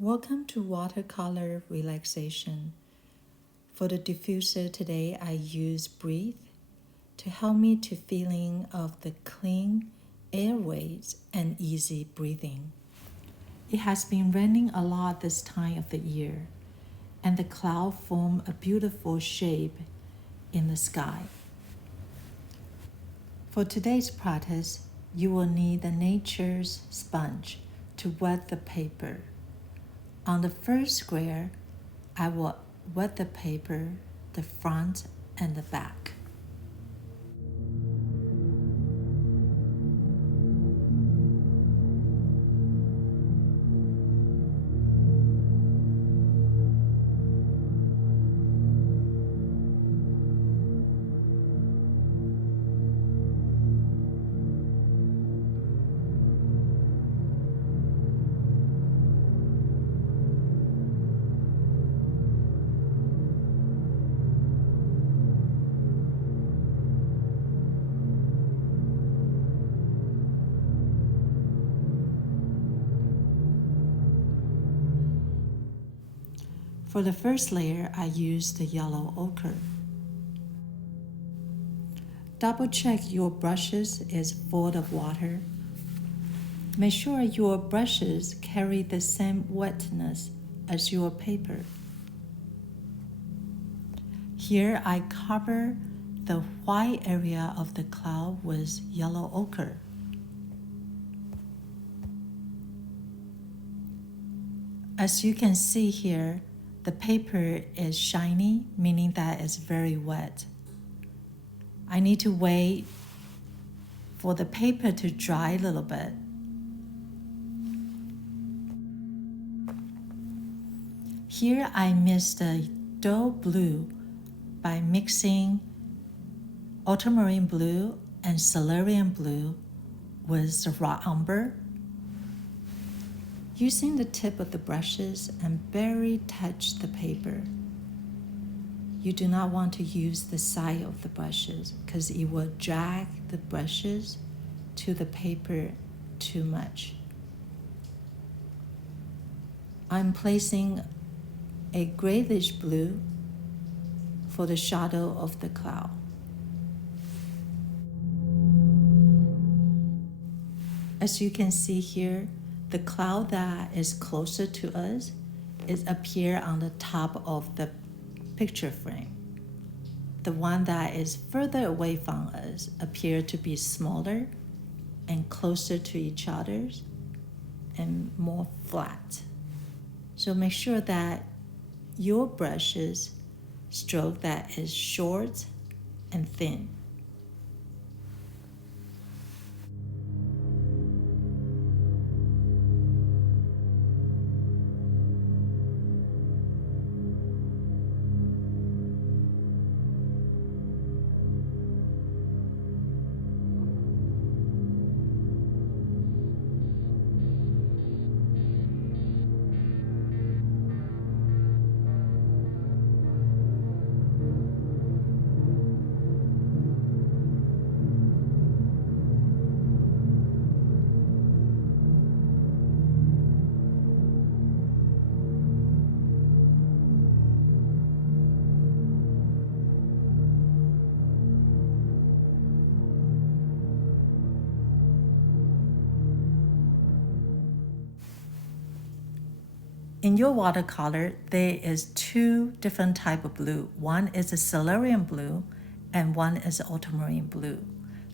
Welcome to Watercolor Relaxation. For the diffuser today, I use Breathe to help me to feeling of the clean airways and easy breathing. It has been raining a lot this time of the year, and the cloud form a beautiful shape in the sky. For today's practice, you will need the nature's sponge to wet the paper. On the first square, I will wet the paper, the front and the back. For the first layer, I use the yellow ochre. Double check your brushes is full of water. Make sure your brushes carry the same wetness as your paper. Here I cover the white area of the cloud with yellow ochre. As you can see here, the paper is shiny, meaning that it's very wet. I need to wait for the paper to dry a little bit. Here I mixed the dull blue by mixing ultramarine blue and celerium blue with the raw umber. Using the tip of the brushes and barely touch the paper. You do not want to use the side of the brushes because it will drag the brushes to the paper too much. I'm placing a grayish blue for the shadow of the cloud. As you can see here, the cloud that is closer to us is appear on the top of the picture frame. The one that is further away from us appear to be smaller and closer to each other and more flat. So make sure that your brushes stroke that is short and thin. In your watercolor, there is two different type of blue. One is a celerium blue and one is ultramarine blue.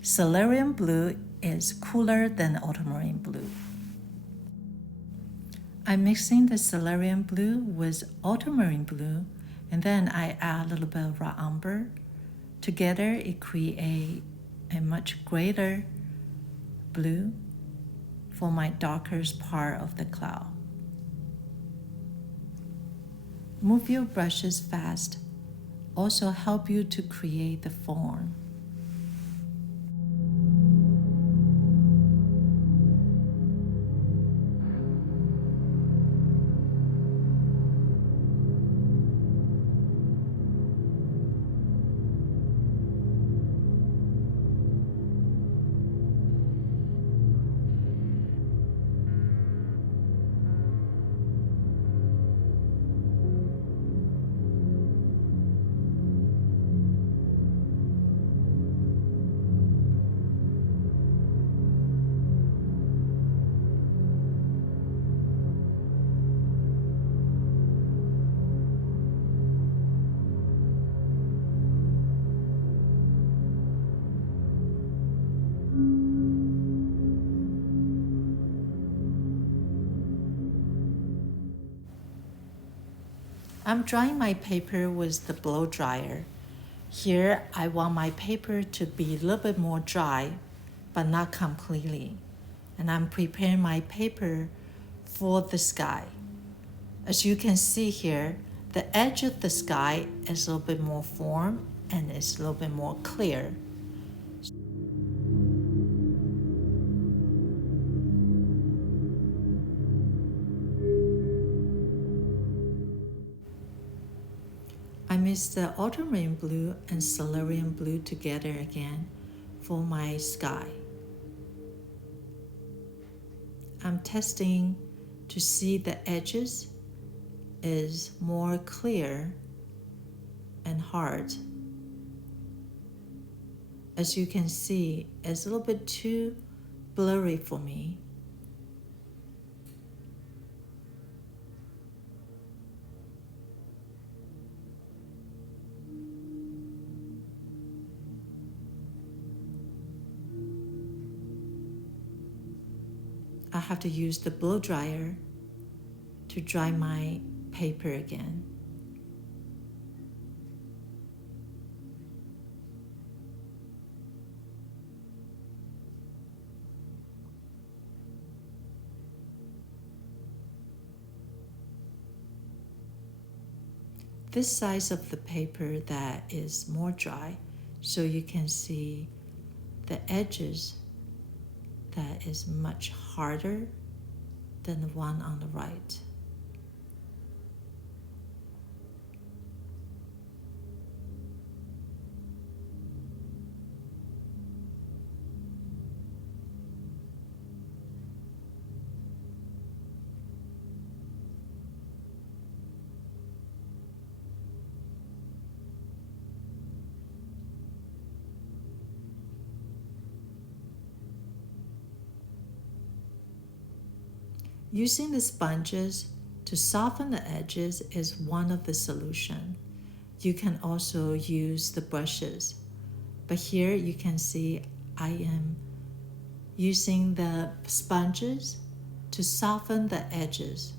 Celerium blue is cooler than ultramarine blue. I'm mixing the celerium blue with ultramarine blue, and then I add a little bit of raw umber. Together, it creates a much greater blue for my darkest part of the cloud. Move your brushes fast, also help you to create the form. I'm drying my paper with the blow dryer. Here, I want my paper to be a little bit more dry, but not completely. And I'm preparing my paper for the sky. As you can see here, the edge of the sky is a little bit more formed and it's a little bit more clear. I mixed the ultramarine blue and celerium blue together again for my sky. I'm testing to see the edges is more clear and hard. As you can see, it's a little bit too blurry for me. I have to use the blow dryer to dry my paper again. This size of the paper that is more dry, so you can see the edges that is much harder than the one on the right. Using the sponges to soften the edges is one of the solutions. You can also use the brushes, but here you can see I am using the sponges to soften the edges.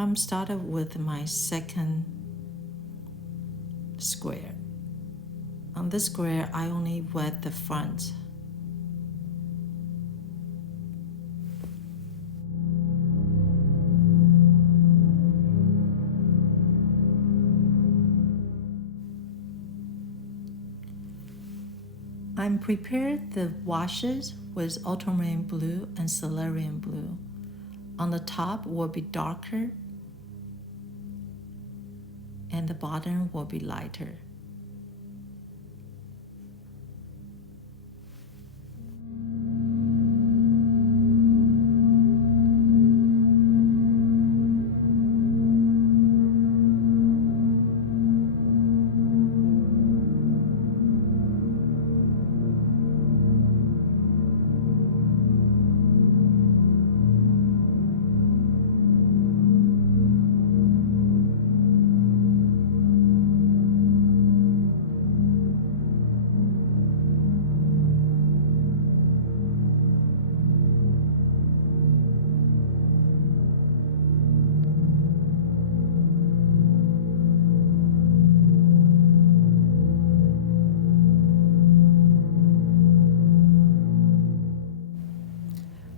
I'm started with my second square. On this square, I only wet the front. I'm prepared the washes with ultramarine blue and celerium blue. On the top will be darker and the bottom will be lighter.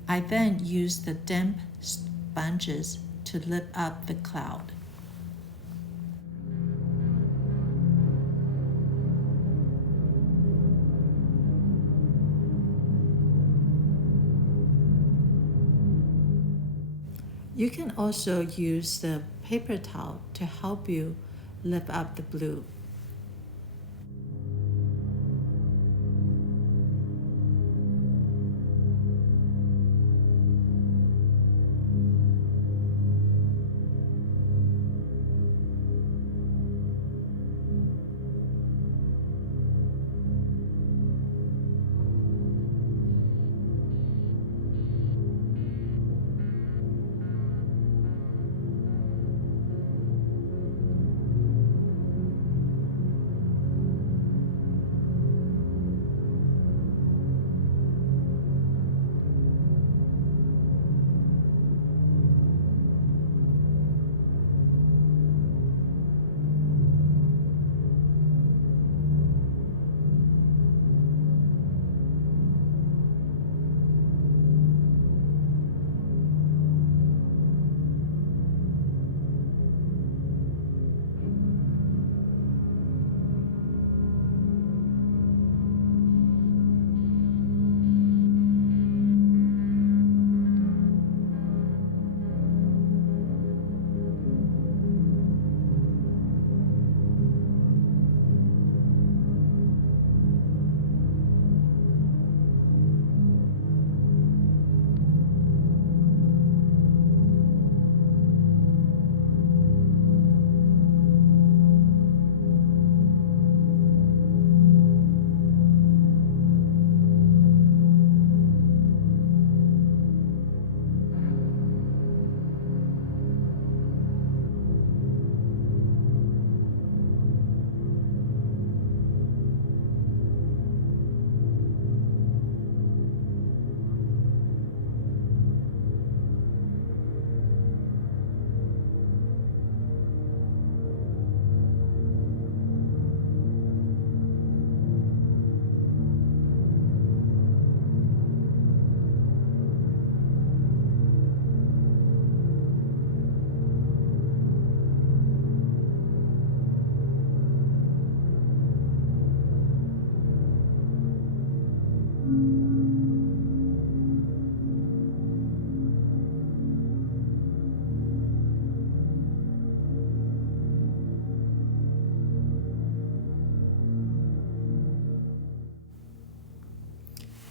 I then use the damp sponges to lift up the cloud. You can also use the paper towel to help you lift up the blue.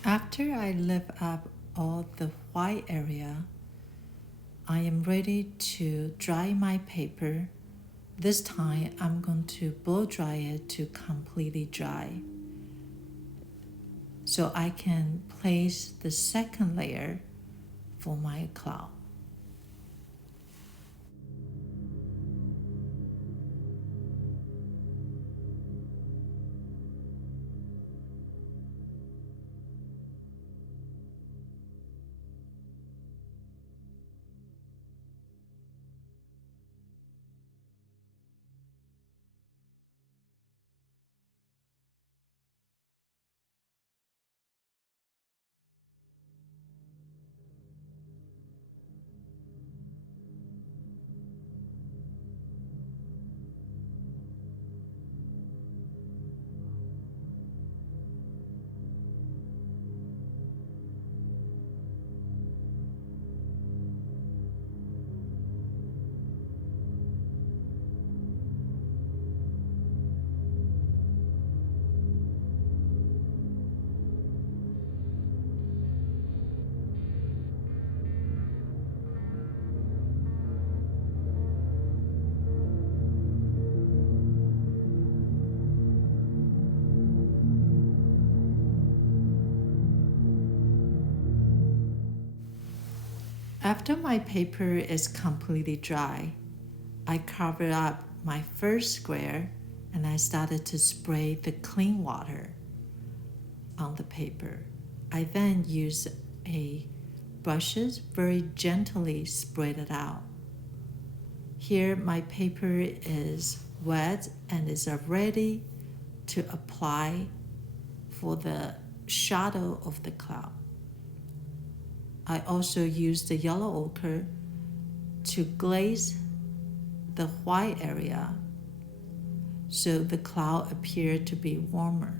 After I lift up all the white area, I am ready to dry my paper. This time I'm going to blow dry it to completely dry, so I can place the second layer for my cloud. After my paper is completely dry, I covered up my first square and I started to spray the clean water on the paper. I then used a brushes very gently spread it out. Here my paper is wet and is ready to apply for the shadow of the cloud. I also used the yellow ochre to glaze the white area so the cloud appeared to be warmer.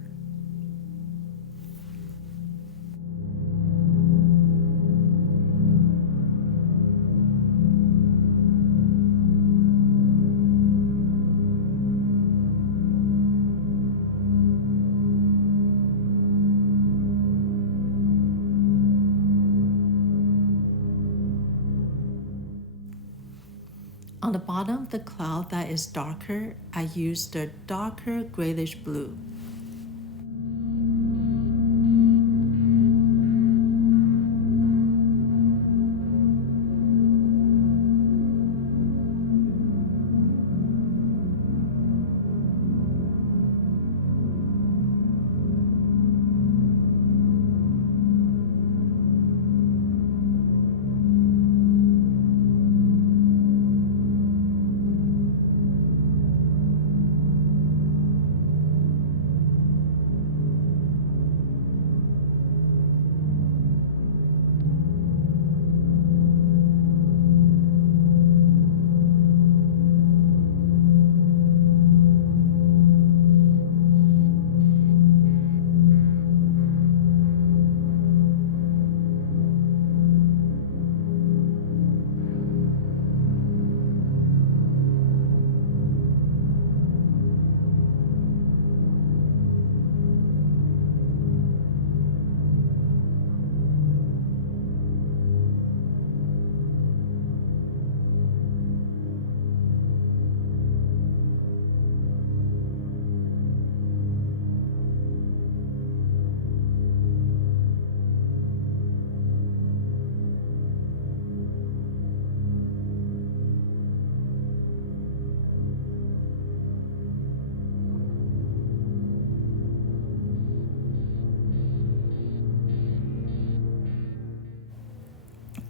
On the bottom of the cloud that is darker, I used the darker grayish blue.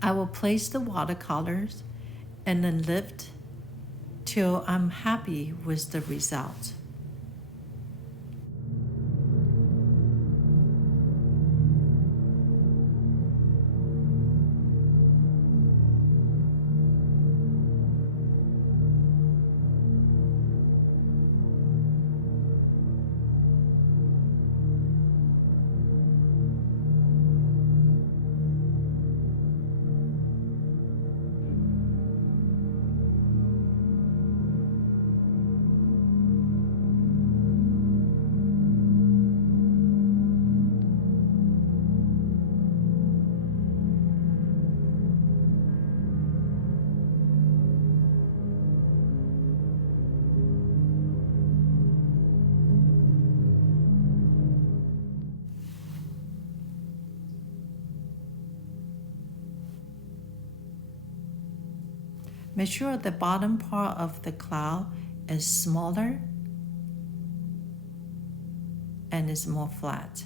I will place the watercolors and then lift till I'm happy with the result. Make sure the bottom part of the cloud is smaller and is more flat.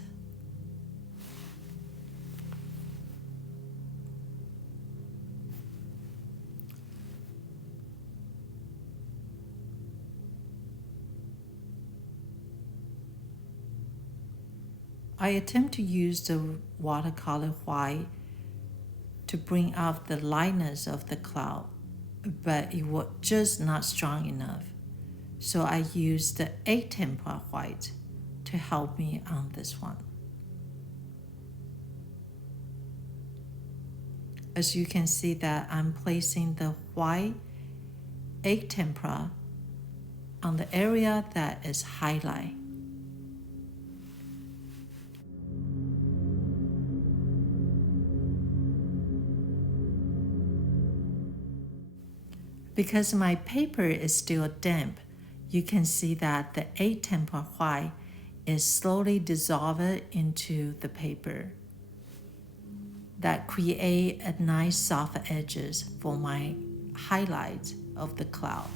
I attempt to use the watercolor white to bring out the lightness of the cloud, but it was just not strong enough. So I used the 8 tempera white to help me on this one. As you can see that I'm placing the white 8 tempera on the area that is highlight. Because my paper is still damp, you can see that the 8 tempera white is slowly dissolved into the paper. that create a nice soft edges for my highlights of the cloud.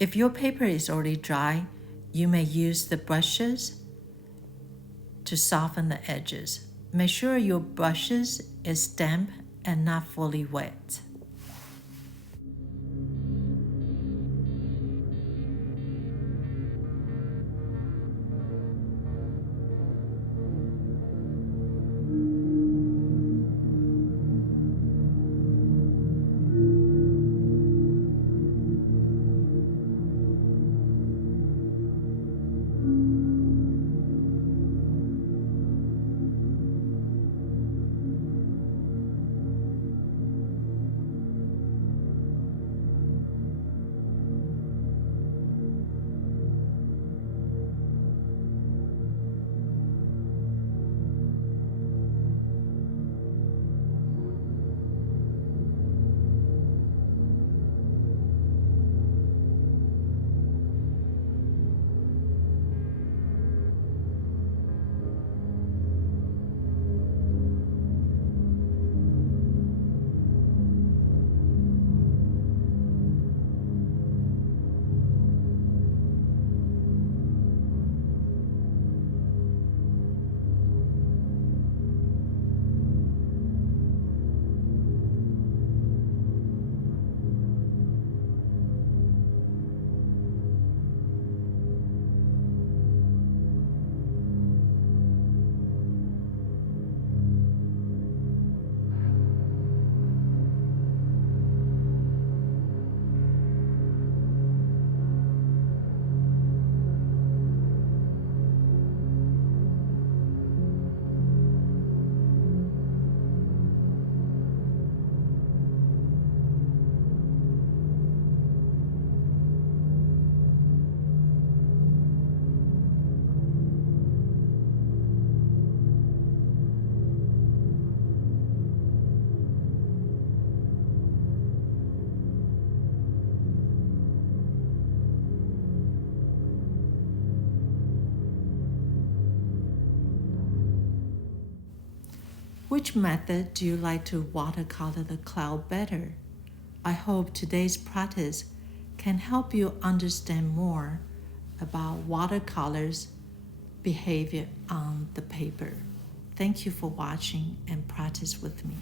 If your paper is already dry, you may use the brushes to soften the edges. Make sure your brushes is damp and not fully wet. Which method do you like to watercolor the cloud better? I hope today's practice can help you understand more about watercolors behavior on the paper. Thank you for watching and practice with me.